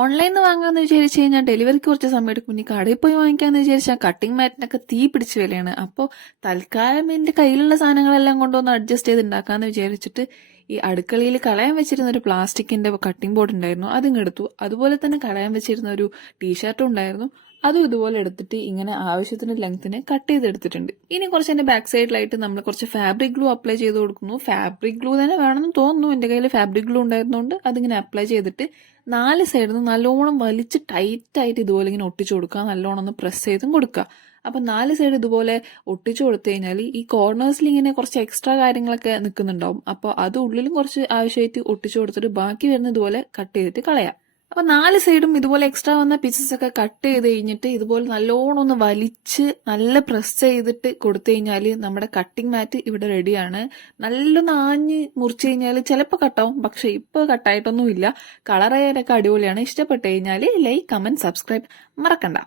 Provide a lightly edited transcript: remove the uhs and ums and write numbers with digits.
ഓൺലൈനിൽ നിന്ന് വാങ്ങാന്ന് വിചാരിച്ചു കഴിഞ്ഞാൽ ഡെലിവറിക്ക് കുറച്ച് സമയം എടുക്കും. ഇനി കടയിൽ പോയി വാങ്ങിക്കാന്ന് വിചാരിച്ചാൽ കട്ടിംഗ് മാറ്റിനൊക്കെ തീ പിടിച്ച് വിലയാണ്. അപ്പോൾ തൽക്കാലം എൻ്റെ കയ്യിലുള്ള സാധനങ്ങളെല്ലാം കൊണ്ടുവന്ന് അഡ്ജസ്റ്റ് ചെയ്ത് ഉണ്ടാക്കാന്ന് വിചാരിച്ചിട്ട് ഈ അടുക്കളയിൽ കളയാൻ വെച്ചിരുന്ന ഒരു പ്ലാസ്റ്റിക്കിന്റെ കട്ടിംഗ് ബോർഡ് ഉണ്ടായിരുന്നു, അതിങ്ങ് എടുത്തു. അതുപോലെ തന്നെ കളയാൻ വെച്ചിരുന്ന ഒരു ടീഷർട്ടും ഉണ്ടായിരുന്നു, അതും ഇതുപോലെ എടുത്തിട്ട് ഇങ്ങനെ ആവശ്യത്തിന് ലെങ്ത്തിന് കട്ട് ചെയ്തെടുത്തിട്ടുണ്ട്. ഇനി കുറച്ച് എൻ്റെ ബാക്ക് സൈഡിലായിട്ട് നമ്മൾ കുറച്ച് ഫാബ്രിക് ഗ്ലൂ അപ്ലൈ ചെയ്ത് കൊടുക്കുന്നു. ഫാബ്രിക് ഗ്ലൂ തന്നെ വേണമെന്ന് തോന്നുന്നു, എൻ്റെ കയ്യിൽ ഫാബ്രിക് ഗ്ലൂ ഉണ്ടായിരുന്നുകൊണ്ട് അതിങ്ങനെ അപ്ലൈ ചെയ്തിട്ട് 4 സൈഡിൽ നിന്ന് നല്ലോണം വലിച്ച് ടൈറ്റായിട്ട് ഇതുപോലെ ഇങ്ങനെ ഒട്ടിച്ചു കൊടുക്കുക. നല്ലോണം ഒന്ന് പ്രസ് ചെയ്തും കൊടുക്കുക. അപ്പൊ 4 സൈഡ് ഇതുപോലെ ഒട്ടിച്ചു കൊടുത്തു കഴിഞ്ഞാൽ ഈ കോർണേഴ്സിൽ ഇങ്ങനെ കുറച്ച് എക്സ്ട്രാ കാര്യങ്ങളൊക്കെ നിൽക്കുന്നുണ്ടാവും. അപ്പോൾ അത് ഉള്ളിലും കുറച്ച് ആവശ്യമായിട്ട് ഒട്ടിച്ചു കൊടുത്തിട്ട് ബാക്കി വരുന്ന ഇതുപോലെ കട്ട് ചെയ്തിട്ട് കളയാം. അപ്പൊ 4 സൈഡും ഇതുപോലെ എക്സ്ട്രാ വന്ന പീസസ് ഒക്കെ കട്ട് ചെയ്ത് കഴിഞ്ഞിട്ട് ഇതുപോലെ നല്ലോണം ഒന്ന് വലിച്ച് നല്ല പ്രസ് ചെയ്തിട്ട് കൊടുത്തു കഴിഞ്ഞാൽ നമ്മുടെ കട്ടിംഗ് മാറ്റ് ഇവിടെ റെഡിയാണ്. നല്ലൊന്ന് ആഞ്ഞ് മുറിച്ച് കഴിഞ്ഞാൽ ചിലപ്പോൾ കട്ടാവും, പക്ഷെ ഇപ്പോൾ കട്ടായിട്ടൊന്നും ഇല്ല. കളർ ചെയ്യാനൊക്കെ അടിപൊളിയാണ്. ഇഷ്ടപ്പെട്ട് കഴിഞ്ഞാൽ ലൈക്ക്, കമന്റ്, സബ്സ്ക്രൈബ് മറക്കണ്ട.